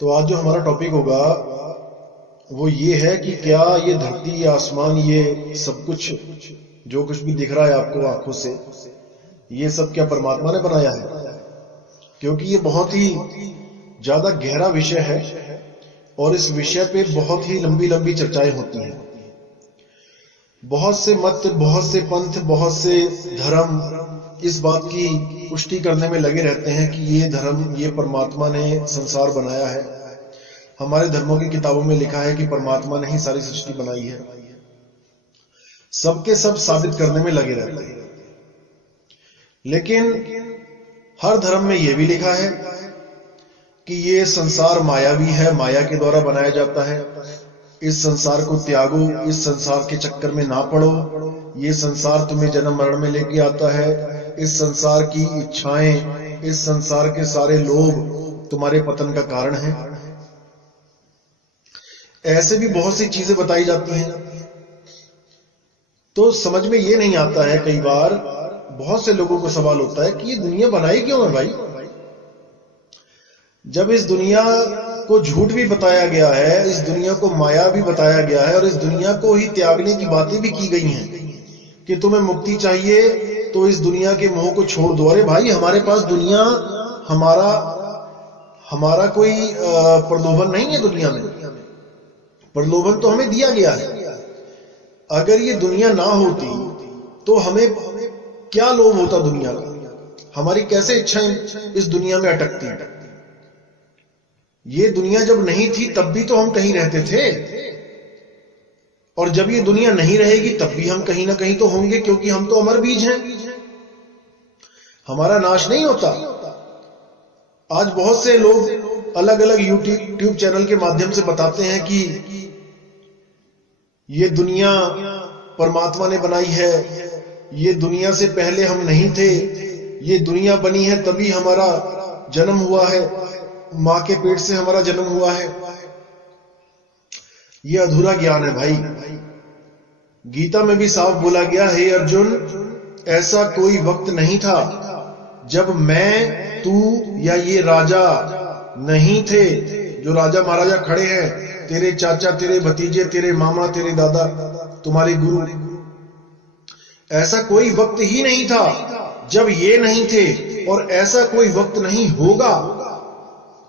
तो आज जो हमारा टॉपिक होगा वो ये है कि क्या ये धरती, ये आसमान, ये सब कुछ जो कुछ भी दिख रहा है आपको आंखों से, ये सब क्या परमात्मा ने बनाया है? क्योंकि ये बहुत ही ज्यादा गहरा विषय है और इस विषय पे बहुत ही लंबी लंबी चर्चाएं होती हैं। बहुत से मत, बहुत से पंथ, बहुत से धर्म इस बात की पुष्टि करने में लगे रहते हैं कि ये धर्म, ये परमात्मा ने संसार बनाया है। हमारे धर्मों की किताबों में लिखा है कि परमात्मा ने ही सारी सृष्टि बनाई है। सबके सब साबित करने में लगे रहते हैं। लेकिन हर धर्म में यह भी लिखा है कि ये संसार मायावी है, माया के द्वारा बनाया जाता है। इस संसार को त्यागो, इस संसार के चक्कर में ना पड़ो, ये संसार तुम्हें जन्म मरण में लेके आता है। इस संसार की इच्छाएं, इस संसार के सारे लोभ तुम्हारे पतन का कारण है। ऐसे भी बहुत सी चीजें बताई जाती हैं। तो समझ में ये नहीं आता है, कई बार बहुत से लोगों को सवाल होता है कि ये दुनिया बनाई क्यों है भाई? जब इस दुनिया को झूठ भी बताया गया है, इस दुनिया को माया भी बताया गया है और इस दुनिया को ही त्यागने की बातें भी की गई हैं कि तुम्हें मुक्ति चाहिए तो इस दुनिया के मोह को छोड़ दो। अरे भाई, हमारे पास दुनिया, हमारा कोई प्रलोभन नहीं है दुनिया में। प्रलोभन तो हमें दिया गया है। अगर ये दुनिया ना होती तो हमें क्या लोभ होता दुनिया का? हमारी कैसे इच्छाएं इस दुनिया में अटकती? ये दुनिया जब नहीं थी तब भी तो हम कहीं रहते थे, और जब ये दुनिया नहीं रहेगी तब भी हम कहीं ना कहीं तो होंगे, क्योंकि हम तो अमर बीज हैं। हमारा नाश नहीं होता। आज बहुत से लोग अलग अलग यूट्यूब चैनल के माध्यम से बताते हैं कि ये दुनिया परमात्मा ने बनाई है, ये दुनिया से पहले हम नहीं थे, ये दुनिया बनी है तभी हमारा जन्म हुआ है, मां के पेट से हमारा जन्म हुआ है। ये अधूरा ज्ञान है भाई। गीता में भी साफ बोला गया, हे अर्जुन, ऐसा कोई वक्त नहीं था जब मैं, तू या ये राजा नहीं थे। जो राजा महाराजा खड़े हैं, तेरे चाचा, तेरे भतीजे, तेरे मामा, तेरे दादा, तुम्हारे गुरु, ऐसा कोई वक्त ही नहीं था जब ये नहीं थे, और ऐसा कोई वक्त नहीं होगा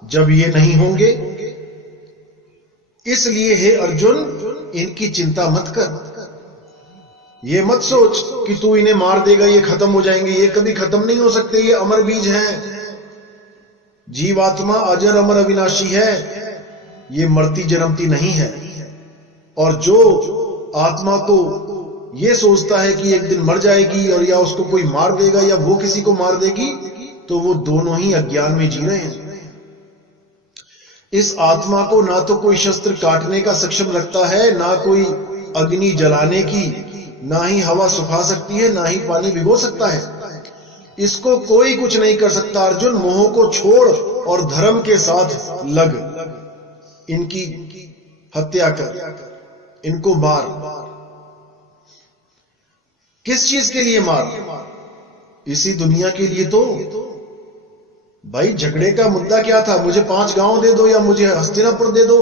जब ये नहीं होंगे। इसलिए हे अर्जुन, इनकी चिंता मत कर। ये मत सोच कि तू इन्हें मार देगा, ये खत्म हो जाएंगे। ये कभी खत्म नहीं हो सकते। ये अमर बीज हैं। जीवात्मा अजर अमर अविनाशी है। ये मरती जन्मती नहीं है। और जो आत्मा को ये सोचता है कि एक दिन मर जाएगी और या उसको कोई मार देगा या वो किसी को मार देगी, तो वो दोनों ही अज्ञान में जी रहे हैं। इस आत्मा को ना तो कोई शस्त्र काटने का सक्षम रखता है, ना कोई अग्नि जलाने की, ना ही हवा सुखा सकती है, ना ही पानी भिगो सकता है। इसको कोई कुछ नहीं कर सकता। अर्जुन, मोह को छोड़ और धर्म के साथ लग। इनकी हत्या कर, इनको मार। किस चीज के लिए मार? इसी दुनिया के लिए तो। भाई, झगड़े का मुद्दा क्या था? मुझे 5 गांव दे दो या मुझे हस्तिनापुर दे दो।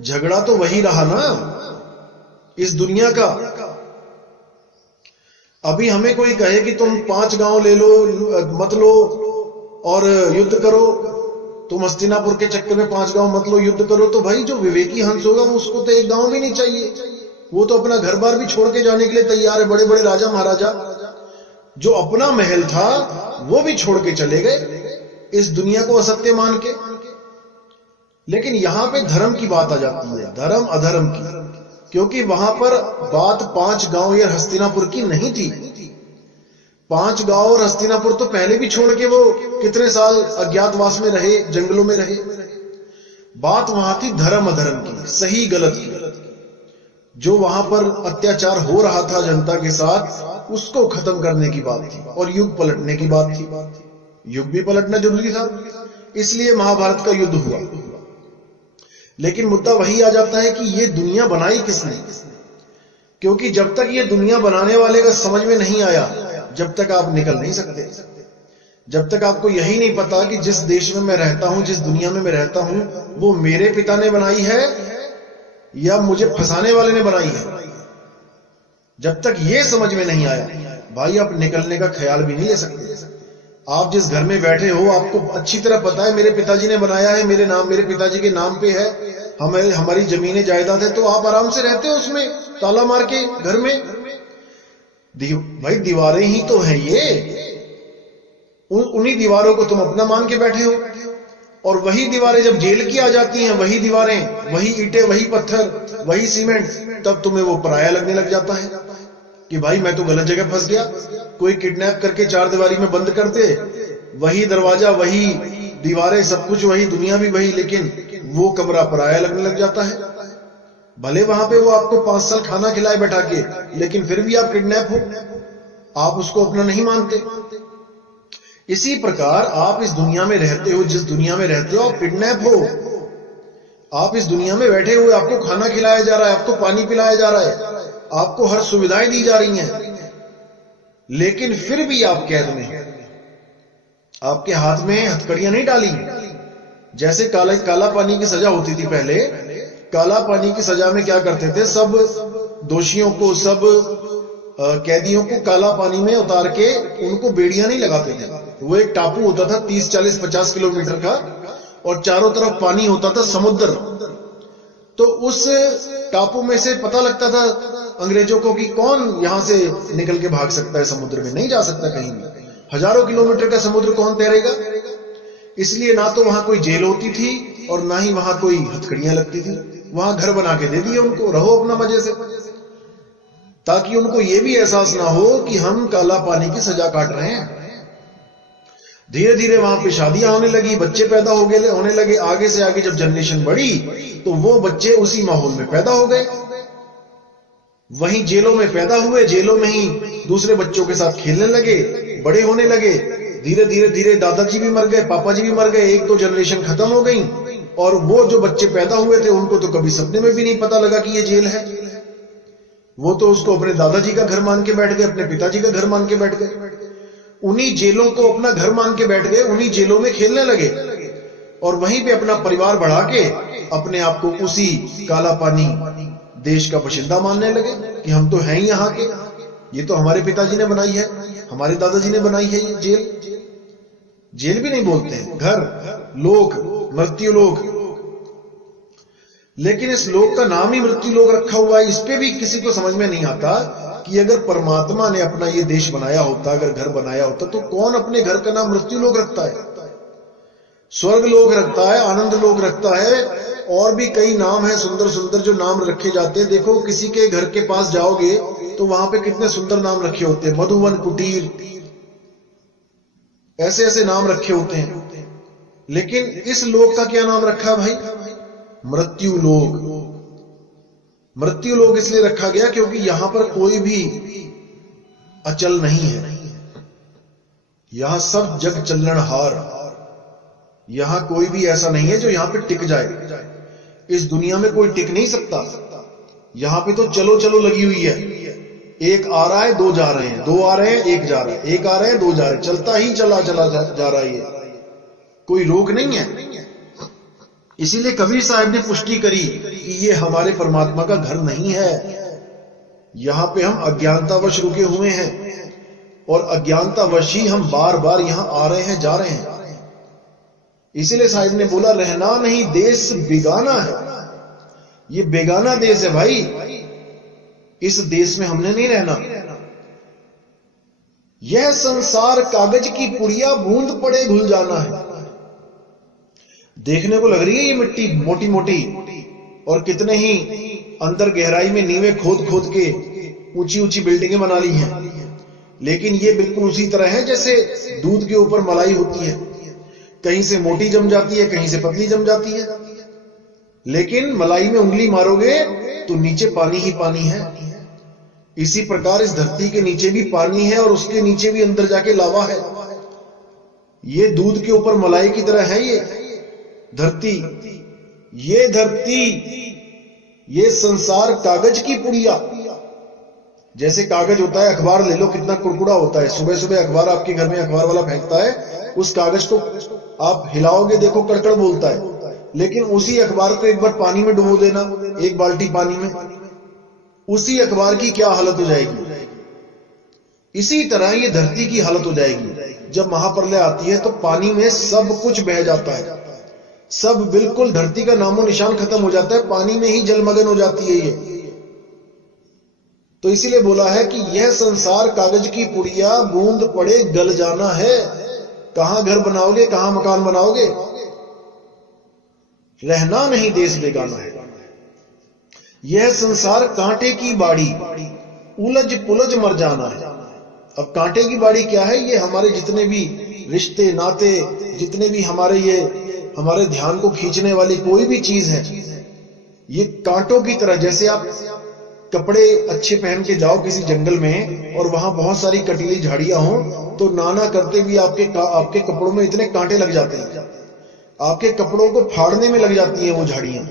झगड़ा तो वही रहा ना, इस दुनिया का। अभी हमें कोई कहे कि तुम 5 गांव ले लो, मत लो और युद्ध करो, तुम हस्तिनापुर के चक्कर में 5 गांव मत लो, युद्ध करो, तो भाई जो विवेकी हंस होगा वो, उसको तो 1 गांव भी नहीं चाहिए। वो तो अपना घर बार भी छोड़ के जाने के लिए तैयार है। बड़े बड़े राजा महाराजा जो अपना महल था वो भी छोड़ के चले गए इस दुनिया को असत्य मान के। लेकिन यहां पे धर्म की बात आ जाती है, धर्म अधर्म की, क्योंकि वहां पर बात 5 गांव या हस्तिनापुर की नहीं थी। 5 गांव और हस्तिनापुर तो पहले भी छोड़ के वो कितने साल अज्ञातवास में रहे, जंगलों में रहे। बात वहां थी धर्म अधर्म की, सही गलत की। जो वहां पर अत्याचार हो रहा था जनता के साथ, उसको खत्म करने की बात थी और युग पलटने की बात थी। युग भी पलटना जरूरी था, इसलिए महाभारत का युद्ध हुआ। लेकिन मुद्दा वही आ जाता है कि ये दुनिया बनाई किसने? क्योंकि जब तक ये दुनिया बनाने वाले का समझ में नहीं आया, जब तक आप निकल नहीं सकते। जब तक आपको यही नहीं पता कि जिस देश में मैं रहता हूं, जिस दुनिया में मैं रहता हूं, वो मेरे पिता ने बनाई है या मुझे फंसाने वाले ने बनाई है, जब तक ये समझ में नहीं आया, भाई आप निकलने का ख्याल भी नहीं ले सकते। आप जिस घर में बैठे हो, आपको अच्छी तरह पता है मेरे पिताजी ने बनाया है, मेरे पिताजी के नाम पे है, हमारी जमीनें जायदाद है, तो आप आराम से रहते हो उसमें ताला मार के घर में। भाई दीवारें ही तो हैं ये, उन्हीं दीवारों को तुम अपना मान के बैठे हो, और वही दीवारें जब जेल की आ जाती हैं, वही दीवारें, वही ईंटें, वही पत्थर, वही सीमेंट, तब तुम्हें वो पराया लगने लग जाता है कि भाई मैं तो गलत जगह फंस गया। कोई किडनैप करके चार दीवारी में बंद कर दे, वही दरवाजा, वही दीवारें, सब कुछ वही, दुनिया भी वही, लेकिन वो कमरा पराया लगने लग जाता है। भले वहां पे वो आपको 5 साल खाना खिलाए बैठा के, लेकिन फिर भी आप किडनैप हो, आप उसको अपना नहीं मानते। इसी प्रकार आप इस दुनिया में रहते हो, जिस दुनिया में रहते हो, आप किडनैप हो। आप इस दुनिया में बैठे हुए, आपको खाना खिलाया जा रहा है, आपको पानी पिलाया जा रहा है, आपको हर सुविधाएं दी जा रही हैं, लेकिन फिर भी आप कैद में हैं। आपके हाथ में हथकड़ियां नहीं डाली। जैसे काला पानी की सजा होती थी पहले, काला पानी की सजा में क्या करते थे, सब दोषियों को, सब कैदियों को काला पानी में उतार के उनको बेड़ियां नहीं लगाते थे। वो एक टापू होता था 30, 40, 50 किलोमीटर का, और चारों तरफ पानी होता था, समुद्र। तो उस टापू में से पता लगता था अंग्रेजों को कि कौन यहां से निकल के भाग सकता है, समुद्र में नहीं जा सकता कहीं भी। हजारों किलोमीटर का समुद्र कौन तैरेगा? इसलिए ना तो वहां कोई जेल होती थी और ना ही वहां कोई हथकड़ियां लगती थी। वहां घर बना के दे दिए उनको, रहो अपना मजे से, ताकि उनको यह भी एहसास ना हो कि हम काला पानी की सजा काट रहे हैं। धीरे धीरे वहां पे शादियां होने लगी, बच्चे पैदा होने लगे। आगे से आगे जब जनरेशन बढ़ी तो वो बच्चे उसी माहौल में पैदा हो गए, वहीं जेलों में पैदा हुए, जेलों में ही दूसरे बच्चों के साथ खेलने लगे, बड़े होने लगे। धीरे धीरे धीरे दादाजी भी मर गए, पापा जी भी मर गए, 1-2 जनरेशन खत्म हो गई, और वो जो बच्चे पैदा हुए थे उनको तो कभी सपने में भी नहीं पता लगा कि ये जेल है। वो तो उसको अपने दादाजी का घर मान के बैठ गए, अपने पिताजी का घर मान के बैठ गए, उन्हीं जेलों को अपना घर मान के बैठ गए, उन्हीं जेलों में खेलने लगे, और वहीं पे अपना परिवार बढ़ा के अपने आप को उसी काला पानी देश का बाशिंदा मानने लगे कि हम तो हैं ही यहाँ के, ये तो हमारे पिताजी ने बनाई है, हमारे दादाजी ने बनाई है ये जेल। जेल भी नहीं बोलते हैं, घर, लोक, मृत्यु लोक। लेकिन इस लोक का नाम ही मृत्यु लोक रखा हुआ है। इस पे भी किसी को समझ में नहीं आता कि अगर परमात्मा ने अपना ये देश बनाया होता, अगर घर बनाया होता, तो कौन अपने घर का नाम मृत्यु लोक रखता है? स्वर्ग लोक रखता है, आनंद लोक रखता है, और भी कई नाम हैं सुंदर सुंदर जो नाम रखे जाते हैं। देखो किसी के घर के पास जाओगे तो वहां पे कितने सुंदर नाम रखे होते हैं, मधुवन कुटीर, ऐसे ऐसे नाम रखे होते हैं। लेकिन इस लोक का क्या नाम रखा भाई? मृत्यु लोक। मृत्यु लोक इसलिए रखा गया क्योंकि यहां पर कोई भी अचल नहीं है, यहां सब जग चलनहार। यहां कोई भी ऐसा नहीं है जो यहां पे टिक जाए। इस दुनिया में कोई टिक नहीं सकता। यहां पे तो चलो चलो लगी हुई है, एक आ रहा है, 2 जा रहे हैं, 2 आ रहे हैं, 1 जा रहा है, 1 आ रहे हैं, 2 जा रहे हैं, चलता ही चला जा रहा है, ये कोई रोक नहीं है। इसीलिए कबीर साहब ने पुष्टि करी कि ये हमारे परमात्मा का घर नहीं है, यहां पे हम अज्ञानतावश रुके हुए हैं, और अज्ञानतावश ही हम बार बार यहां आ रहे हैं, जा रहे हैं। इसीलिए साहिब ने बोला, रहना नहीं देश बेगाना है। ये बेगाना देश है भाई, इस देश में हमने नहीं रहना। यह संसार कागज की पुड़िया, बूंद पड़े घुल जाना है। देखने को लग रही है ये मिट्टी मोटी मोटी, और कितने ही अंदर गहराई में नींवें खोद खोद के ऊंची ऊंची बिल्डिंगें बना ली हैं, लेकिन ये बिल्कुल उसी तरह है जैसे दूध के ऊपर मलाई होती है, कहीं से मोटी जम जाती है, कहीं से पतली जम जाती है, लेकिन मलाई में उंगली मारोगे तो नीचे पानी ही पानी है। इसी प्रकार इस धरती के नीचे भी पानी है, और उसके नीचे भी अंदर जाके लावा है। ये दूध के ऊपर मलाई की तरह है ये धरती। ये संसार कागज की पुड़िया, जैसे कागज होता है, अखबार ले लो, कितना कुड़कुड़ा होता है। सुबह सुबह अखबार आपके घर में अखबार वाला फेंकता है उस कागज को आप हिलाओगे, देखो कड़कड़ बोलता है, लेकिन उसी अखबार को एक बार पानी में डुबो देना, एक बाल्टी पानी में, उसी अखबार की क्या हालत हो जाएगी। इसी तरह ये धरती की हालत हो जाएगी। जब महाप्रलय आती है तो पानी में सब कुछ बह जाता है, सब बिल्कुल धरती का नामो निशान खत्म हो जाता है, पानी में ही जलमग्न हो जाती है ये। तो इसीलिए बोला है कि यह संसार कागज की पुड़िया, बूंद पड़े गल जाना है। कहां घर बनाओगे, कहां मकान बनाओगे, रहना नहीं देश बेगाना है। यह संसार कांटे की बाड़ी, उलझ पुलझ मर जाना है। अब कांटे की बाड़ी क्या है? ये हमारे जितने भी रिश्ते नाते, जितने भी हमारे ध्यान को खींचने वाली कोई भी चीज है, ये कांटों की तरह। जैसे आप कपड़े अच्छे पहन के जाओ किसी जंगल में और वहां बहुत सारी कटीली झाड़ियां हो, तो नाना करते भी आपके कपड़ों में इतने कांटे लग जाते हैं, आपके कपड़ों को फाड़ने में लग जाती हैं वो झाड़ियां।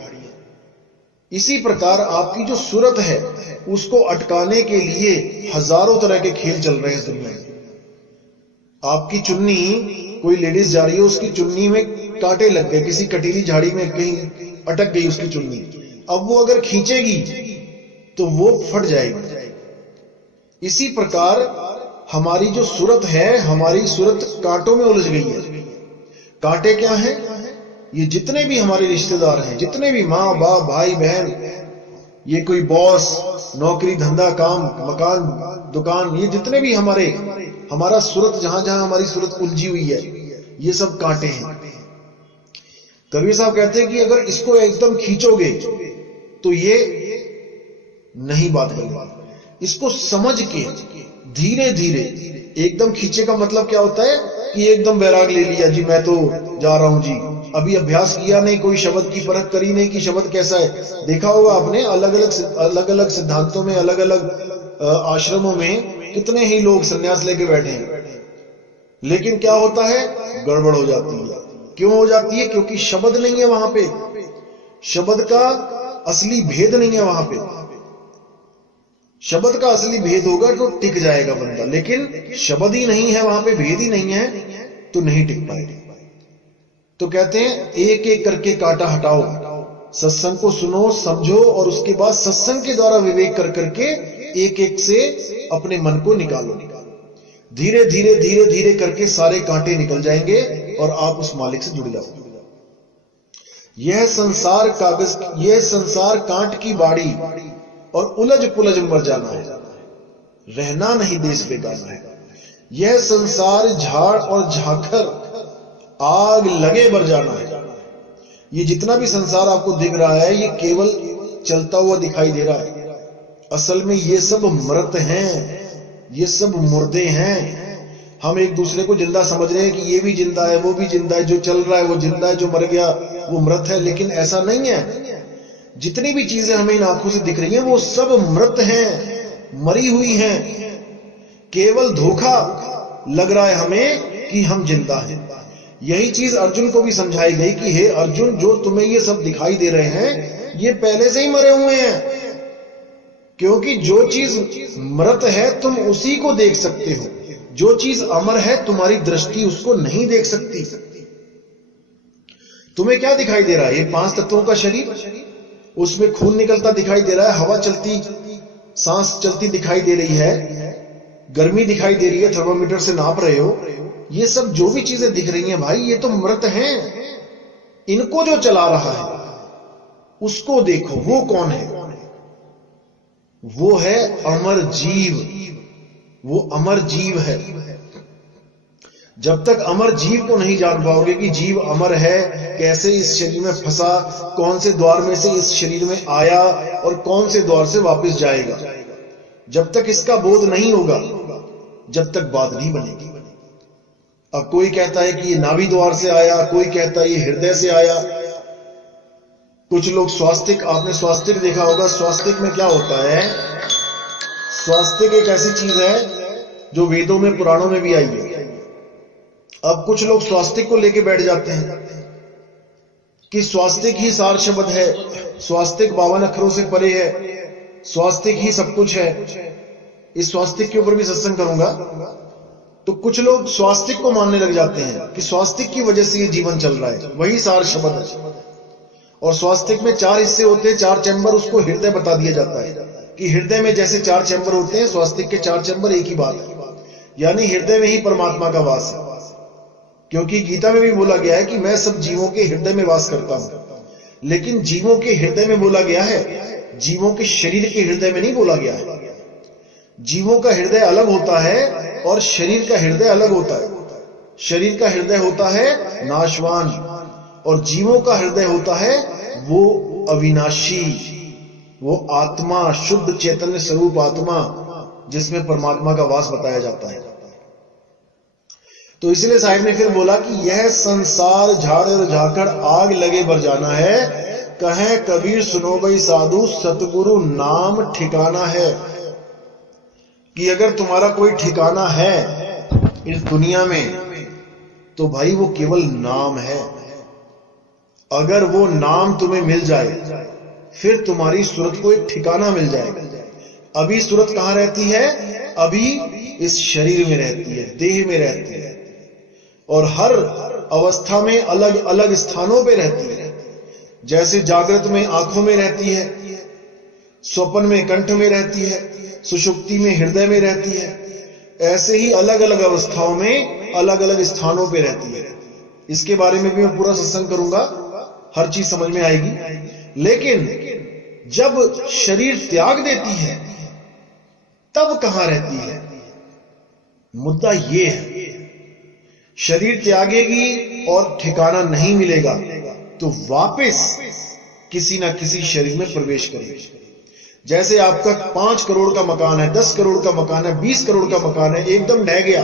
इसी प्रकार आपकी जो सूरत है उसको अटकाने के लिए हजारों तरह के खेल चल रहे हैं इस दुनिया में। आपकी चुन्नी, कोई लेडीज जा रही है, उसकी चुन्नी में कांटे लग गए, किसी कटीली झाड़ी में कहीं अटक गई उसकी चुन्नी। अब वो अगर खींचेगी तो वो फट जाएगी। इसी प्रकार हमारी जो सूरत है, हमारी सूरत कांटों में उलझ गई है। कांटे क्या हैं? ये जितने भी हमारे रिश्तेदार हैं, जितने भी माँ बाप भाई बहन, ये कोई बॉस, नौकरी धंधा काम मकान दुकान, ये जितने भी हमारा सूरत, जहां जहां हमारी सूरत उलझी हुई है, ये सब कांटे हैं। कबीर साहब कहते हैं कि अगर इसको एकदम खींचोगे तो ये नहीं बात बनेगी। इसको समझ के धीरे धीरे, एकदम खींचे का मतलब क्या होता है कि एकदम वैराग ले लिया जी, मैं तो जा रहा हूं जी, अभी अभ्यास किया नहीं, कोई शब्द की परख करी नहीं कि शब्द कैसा है। देखा होगा आपने अलग अलग सिद्धांतों में, अलग अलग आश्रमों में कितने ही लोग सन्यास लेके बैठे हैं, लेकिन क्या होता है? गड़बड़ हो जाती है। क्यों हो जाती है? क्योंकि शब्द नहीं है वहां पे, शब्द का असली भेद नहीं है वहां पे। शब्द का असली भेद होगा तो टिक जाएगा बंदा, लेकिन शब्द ही नहीं है वहां पे, भेद ही नहीं है, तो नहीं टिक पाएगा। तो कहते हैं एक एक करके कांटा हटाओ, सत्संग को सुनो समझो, और उसके बाद सत्संग के द्वारा विवेक कर करके एक एक से अपने मन को निकालो। धीरे धीरे धीरे धीरे करके सारे कांटे निकल जाएंगे और आप उस मालिक से जुड़ जाओगे। यह संसार कांट की बाड़ी और उलझ पुलझ मर जाना है, रहना नहीं देश बेगाना है। यह संसार झाड़ और झाखर, आग लगे बर जाना है। ये जितना भी संसार आपको दिख रहा है, ये केवल चलता हुआ दिखाई दे रहा है। असल में ये सब मृत हैं, ये सब मुर्दे हैं। हम एक दूसरे को जिंदा समझ रहे हैं कि ये भी जिंदा है, वो भी जिंदा है, जो चल रहा है वो जिंदा है, जो मर गया वो मृत है, लेकिन ऐसा नहीं है। जितनी भी चीजें हमें इन आंखों से दिख रही हैं वो सब मृत हैं, मरी हुई हैं। केवल धोखा लग रहा है हमें कि हम जिंदा हैं। यही चीज अर्जुन को भी समझाई गई कि हे अर्जुन, जो तुम्हें ये सब दिखाई दे रहे हैं ये पहले से ही मरे हुए हैं, क्योंकि जो चीज मृत है तुम उसी को देख सकते हो, जो चीज अमर है तुम्हारी दृष्टि उसको नहीं देख सकती। तुम्हें क्या दिखाई दे रहा है? ये 5 तत्वों का शरीर, उसमें खून निकलता दिखाई दे रहा है, हवा चलती, सांस चलती दिखाई दे रही है, गर्मी दिखाई दे रही है, थर्मामीटर से नाप रहे हो। ये सब जो भी चीजें दिख रही हैं भाई, ये तो मृत हैं। इनको जो चला रहा है उसको देखो, वो कौन है? वो है अमर जीव, वो अमर जीव है। जब तक अमर जीव को नहीं जान पाओगे कि जीव अमर है, कैसे इस शरीर में फंसा, कौन से द्वार में से इस शरीर में आया और कौन से द्वार से वापस जाएगा, जब तक इसका बोध नहीं होगा, जब तक बात नहीं बनेगी। अब कोई कहता है कि ये नाभि द्वार से आया, कोई कहता है ये हृदय से आया। कुछ लोग स्वास्तिक, आपने स्वास्तिक देखा होगा, स्वास्तिक में क्या होता है? स्वास्तिक एक ऐसी चीज है जो वेदों में पुराणों में भी आई है। अब कुछ लोग स्वास्तिक को लेके बैठ जाते हैं कि स्वास्तिक ही सार शब्द है, स्वास्तिक 52 अक्षरों से परे है, स्वास्तिक ही सब कुछ है। इस स्वास्तिक के ऊपर भी सत्संग करूंगा। तो कुछ लोग स्वास्तिक को मानने लग जाते हैं कि स्वास्तिक की वजह से ये जीवन चल रहा है, वही सार शब्द है। और स्वास्तिक में 4 हिस्से होते हैं, 4 चैम्बर, उसको हृदय बता दिया जाता है कि हृदय में जैसे 4 चैम्बर होते हैं, स्वास्तिक के 4 चैम्बर एक ही बात है, यानी हृदय में ही परमात्मा का वास है। क्योंकि गीता में भी बोला गया है कि मैं सब जीवों के हृदय में वास करता हूं, लेकिन जीवों के हृदय में बोला गया है, जीवों के शरीर के हृदय में नहीं बोला गया है। जीवों का हृदय अलग होता है और शरीर का हृदय अलग होता है। शरीर का हृदय होता है नाशवान और जीवों का हृदय होता है वो अविनाशी, वो आत्मा, शुद्ध चैतन्य स्वरूप आत्मा, जिसमें परमात्मा का वास बताया जाता है। तो इसलिए साहिब ने फिर बोला कि यह संसार झाड़ और झाकड़ आग लगे बर जाना है, कहे कबीर सुनो भाई साधु सतगुरु नाम ठिकाना है। कि अगर तुम्हारा कोई ठिकाना है इस दुनिया में तो भाई वो केवल नाम है। अगर वो नाम तुम्हें मिल जाए फिर तुम्हारी सूरत को एक ठिकाना मिल जाएगा। अभी सूरत कहां रहती है? अभी इस शरीर में रहती है, देह में रहती है, और हर अवस्था में अलग अलग स्थानों पे रहती है। जैसे जागृत में आंखों में रहती है, स्वप्न में कंठ में रहती है, सुषुप्ति में हृदय में रहती है, ऐसे ही अलग अलग अवस्थाओं में अलग अलग स्थानों पे रहती है। इसके बारे में भी मैं पूरा सत्संग करूंगा, हर चीज समझ में आएगी। लेकिन जब शरीर त्याग देती है तब कहां रहती है? मुद्दा यह है, शरीर त्यागेगी और ठिकाना नहीं मिलेगा तो वापस किसी ना किसी शरीर में प्रवेश करेगी। जैसे आपका 5 करोड़ का मकान है, 10 करोड़ का मकान है, 20 करोड़ का मकान है, एकदम ढह गया,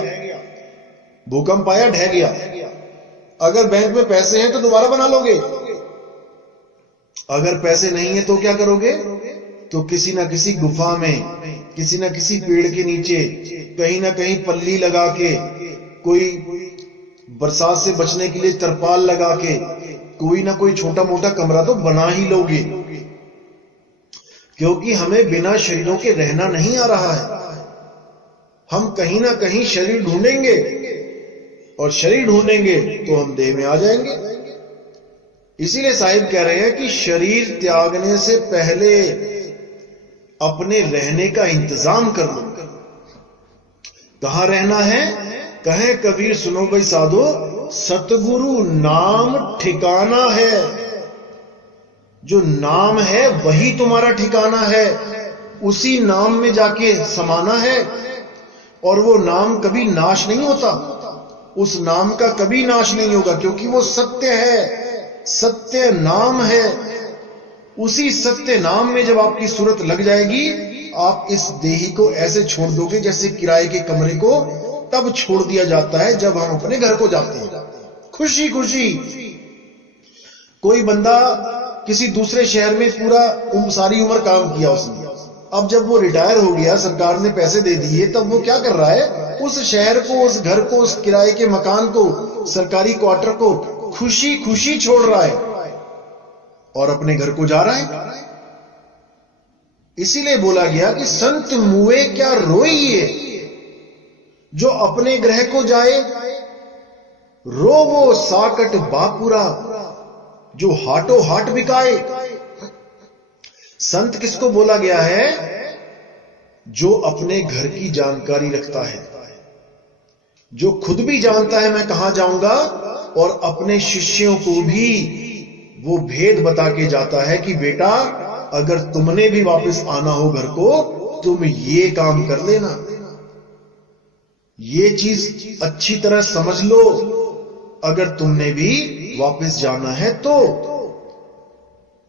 भूकंप आया, ढह गया। अगर बैंक में पैसे हैं तो दोबारा बना लोगे, अगर पैसे नहीं है तो क्या करोगे? तो किसी ना किसी गुफा में, किसी ना किसी पेड़ के नीचे, कहीं ना कहीं पल्ली लगा के, कोई बरसात से बचने के लिए तरपाल लगा के, कोई ना कोई छोटा मोटा कमरा तो बना ही लोगे, क्योंकि हमें बिना शरीरों के रहना नहीं आ रहा है। हम कहीं ना कहीं शरीर ढूंढेंगे और शरीर ढूंढेंगे तो हम देह में आ जाएंगे। इसीलिए साहिब कह रहे हैं कि शरीर त्यागने से पहले अपने रहने का इंतजाम कर लो। कहां रहना है? कहे कबीर सुनो भाई साधो सतगुरु नाम ठिकाना है। जो नाम है वही तुम्हारा ठिकाना है, उसी नाम में जाके समाना है। और वो नाम कभी नाश नहीं होता, उस नाम का कभी नाश नहीं होगा, क्योंकि वो सत्य है, सत्य नाम है। उसी सत्य नाम में जब आपकी सूरत लग जाएगी, आप इस देही को ऐसे छोड़ दोगे जैसे किराए के कमरे को तब छोड़ दिया जाता है जब हम अपने घर को जाते हैं खुशी खुशी। कोई बंदा किसी दूसरे शहर में पूरा सारी उम्र काम किया उसने, अब जब वो रिटायर हो गया, सरकार ने पैसे दे दिए, तब वो क्या कर रहा है? उस शहर को, उस घर को, उस किराए के मकान को, सरकारी क्वार्टर को खुशी खुशी छोड़ रहा है और अपने घर को जा रहा है। इसीलिए बोला गया कि संत मुए क्या रोइए, जो अपने ग्रह को जाए रोवो साकट बापुरा, जो हाटो हाट बिकाए। संत किसको बोला गया है? जो अपने घर की जानकारी रखता है, जो खुद भी जानता है मैं कहां जाऊंगा, और अपने शिष्यों को भी वो भेद बता के जाता है कि बेटा अगर तुमने भी वापस आना हो घर को, तुम ये काम कर लेना, ये चीज अच्छी तरह समझ लो, अगर तुमने भी वापस जाना है तो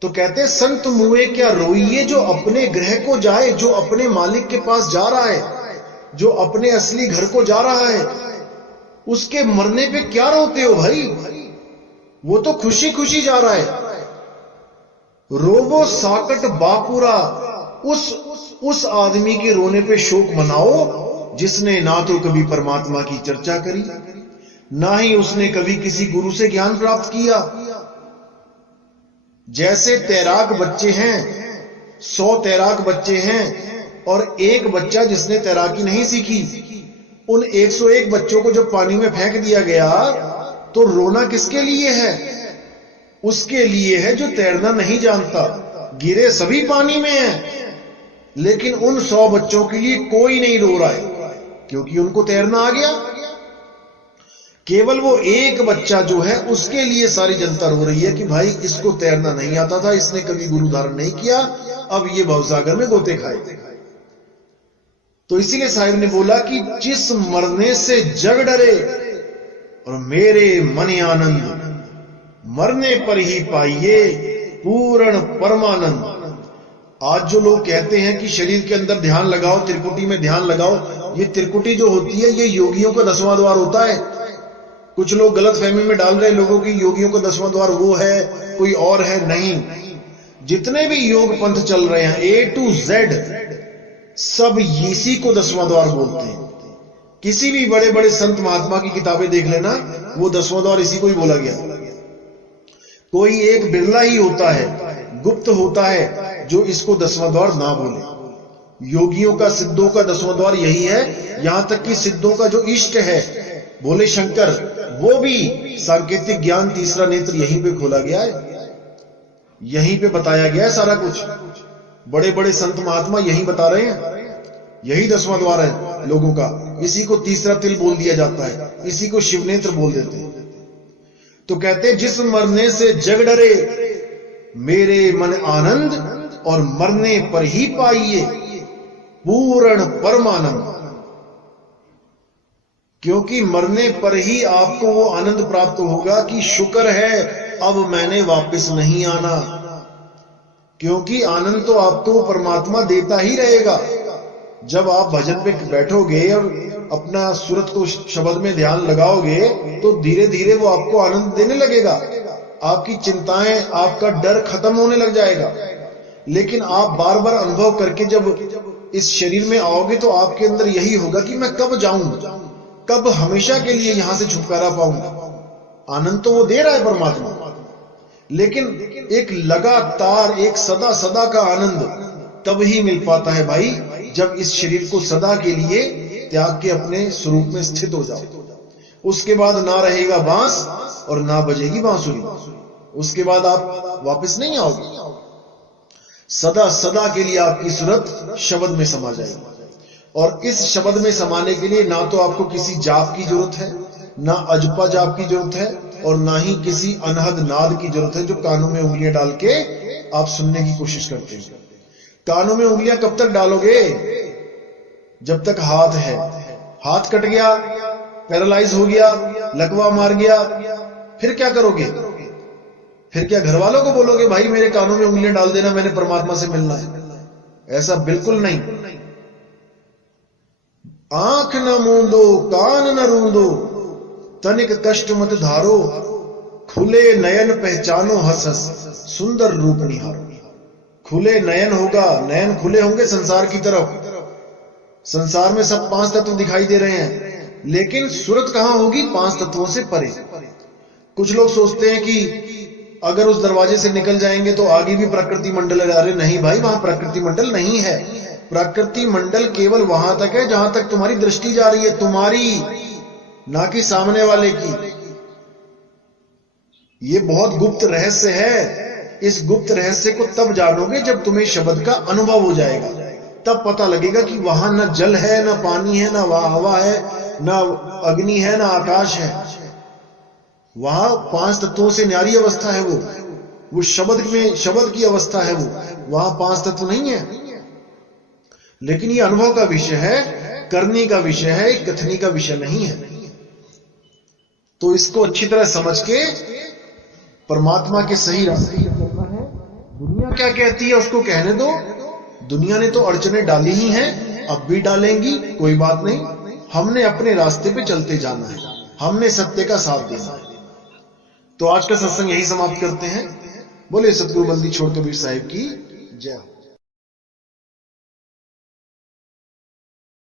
कहते संत मुए क्या रोइए, जो अपने ग्रह को जाए, जो अपने मालिक के पास जा रहा है, जो अपने असली घर को जा रहा है, उसके मरने पे क्या रोते हो भाई? वो तो खुशी खुशी जा रहा है। रोवो साकट बापुरा, उस आदमी के रोने पे शोक मनाओ जिसने ना तो कभी परमात्मा की चर्चा करी, ना ही उसने कभी किसी गुरु से ज्ञान प्राप्त किया। जैसे तैराक बच्चे हैं, 100 तैराक बच्चे हैं और एक बच्चा जिसने तैराकी नहीं सीखी, उन 101 बच्चों को जब पानी में फेंक दिया गया तो रोना किसके लिए है? उसके लिए है जो तैरना नहीं जानता। गिरे सभी पानी में हैं, लेकिन उन 100 बच्चों के लिए कोई नहीं रो रहा है, क्योंकि उनको तैरना आ गया। केवल वो एक बच्चा जो है उसके लिए सारी जनता रो रही है कि भाई इसको तैरना नहीं आता था, इसने कभी गुरु धारण नहीं किया, अब ये भवसागर में गोते खाए। तो इसीलिए साहिब ने बोला कि जिस मरने से जग डरे और मेरे मन आनंद, मरने पर ही पाइए पूर्ण परमानंद। आज जो लोग कहते हैं कि शरीर के अंदर ध्यान लगाओ, त्रिकुटी में ध्यान लगाओ, ये त्रिकुटी जो होती है ये योगियों का 10वां द्वार होता है। कुछ लोग गलत फहमी में डाल रहे लोगों की योगियों का 10वां द्वार वो है, कोई और है। नहीं, जितने भी योग पंथ चल रहे हैं A to Z सब इसी को 10वां द्वार बोलते हैं। किसी भी बड़े बड़े संत महात्मा की किताबें देख लेना, वो 10वां द्वार इसी को ही बोला गया। कोई एक बिरला ही होता है, गुप्त होता है, जो इसको 10वां द्वार ना बोले। योगियों का, सिद्धों का 10वां द्वार यही है। यहां तक कि सिद्धों का जो इष्ट है भोले शंकर, वो भी सांकेतिक ज्ञान तीसरा नेत्र यहीं पे खोला गया है, यहीं पे बताया गया है सारा कुछ। बड़े बड़े संत महात्मा यही बता रहे हैं, यही 10वां द्वार है लोगों का। इसी को तीसरा तिल बोल दिया जाता है, इसी को शिव नेत्र बोल देते हैं। तो कहते हैं जिस मरने से जग डरे मेरे मन आनंद और मरने पर ही पाइए पूर्ण परमानंद। क्योंकि मरने पर ही आपको वो आनंद प्राप्त होगा कि शुक्र है अब मैंने वापस नहीं आना। क्योंकि आनंद तो आपको परमात्मा देता ही रहेगा। जब आप भजन पे बैठोगे और अपना सूरत को शब्द में ध्यान लगाओगे तो धीरे धीरे वो आपको आनंद देने लगेगा। आपकी चिंताएं, आपका डर खत्म होने लग जाएगा। लेकिन आप बार बार अनुभव करके जब इस शरीर में आओगे तो आपके अंदर यही होगा कि मैं कब जाऊं, कब हमेशा के लिए यहां से छुटकारा पाऊंगा। आनंद तो वो दे रहा है परमात्मा, लेकिन एक लगातार, एक सदा सदा का आनंद तब ही मिल पाता है भाई, जब इस शरीर को सदा के लिए त्याग के अपने स्वरूप में स्थित हो जाओ। उसके बाद ना रहेगा बांस और ना बजेगी बांसुरी। उसके बाद आप वापस नहीं आओगे। सदा सदा के लिए आपकी सूरत शब्द में समा जाएगी। और इस शब्द में समाने के लिए ना तो आपको किसी जाप की जरूरत है, ना अजपा जाप की जरूरत है, और ना ही किसी अनहद नाद की जरूरत है जो कानों में उंगलियां डाल के आप सुनने की कोशिश करते हैं। कानों में उंगलियां कब तक डालोगे? जब तक हाथ है। हाथ कट गया, पैरालाइज हो गया, लकवा मार गया, फिर क्या करोगे? फिर क्या घर वालों को बोलोगे भाई मेरे कानों में उंगलियां डाल देना, मैंने परमात्मा से मिलना है? ऐसा बिल्कुल नहीं। आंख न मूंदो, कान न रूंदो, तनिक कष्ट मत धारो, खुले नयन पहचानो हंस हंस, सुंदर रूप निहारो। खुले नयन होगा, नयन खुले होंगे संसार की तरफ। संसार में सब 5 तत्व दिखाई दे रहे हैं, लेकिन सूरत कहां होगी? 5 तत्वों से परे। कुछ लोग सोचते हैं कि अगर उस दरवाजे से निकल जाएंगे तो आगे भी प्रकृति मंडल है। अरे नहीं भाई, वहां प्रकृति मंडल नहीं है। प्रकृति मंडल केवल वहां तक है जहां तक तुम्हारी दृष्टि जा रही है, तुम्हारी, ना कि सामने वाले की। ये बहुत गुप्त रहस्य है। इस गुप्त रहस्य को तब जानोगे जब तुम्हें शब्द का अनुभव हो जाएगा। तब पता लगेगा कि वहां न जल है, न पानी है, न हवा है, न अग्नि है, न आकाश है। वहां 5 तत्वों से न्यारी अवस्था है वो शब्द में, शब्द की अवस्था है वो। वहां 5 तत्व नहीं है। लेकिन ये अनुभव का विषय है, करने का विषय है, कथनी का विषय नहीं है। तो इसको अच्छी तरह समझ के परमात्मा के सही रास्ते पर चलना है। दुनिया क्या कहती है उसको कहने दो। दुनिया ने तो अड़चने डाली ही हैं, अब भी डालेंगी, कोई बात नहीं। हमने अपने रास्ते पे चलते जाना है, हमने सत्य का साथ देना है। तो आज का सत्संग यही समाप्त करते हैं। बोले सतगुरु बंदी छोड़ कबीर साहिब की जय।